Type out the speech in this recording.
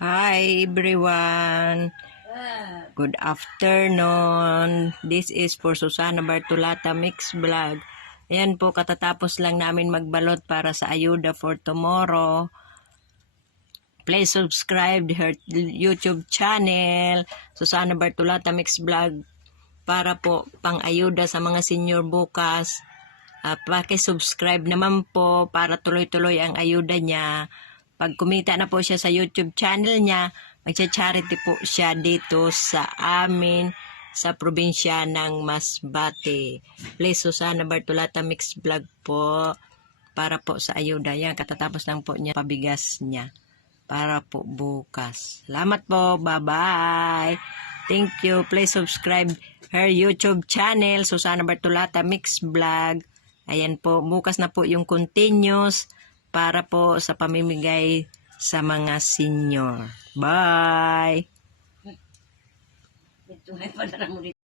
Hi everyone. Good afternoon. This is for Susana Bartolata Mix Vlog. Ayan po, katatapos lang namin magbalot para sa ayuda for tomorrow. Please subscribe her YouTube channel, Susana Bartolata Mix Vlog, para po pang ayuda sa mga senior bukas. Paki-subscribe naman po para tuloy-tuloy ang ayuda niya. Pag kumita na po siya sa YouTube channel niya, magcha-charity po siya dito sa amin sa probinsya ng Masbate. Please, Susana Bartolata Mix Vlog po para po sa ayuda. Yan, katatapos lang po niya pabigas niya para po bukas. Salamat po. Bye-bye. Thank you. Please subscribe her YouTube channel, Susana Bartolata Mix Vlog. Ayan po, bukas na po yung continuous para po sa pamimigay sa mga senior. Bye!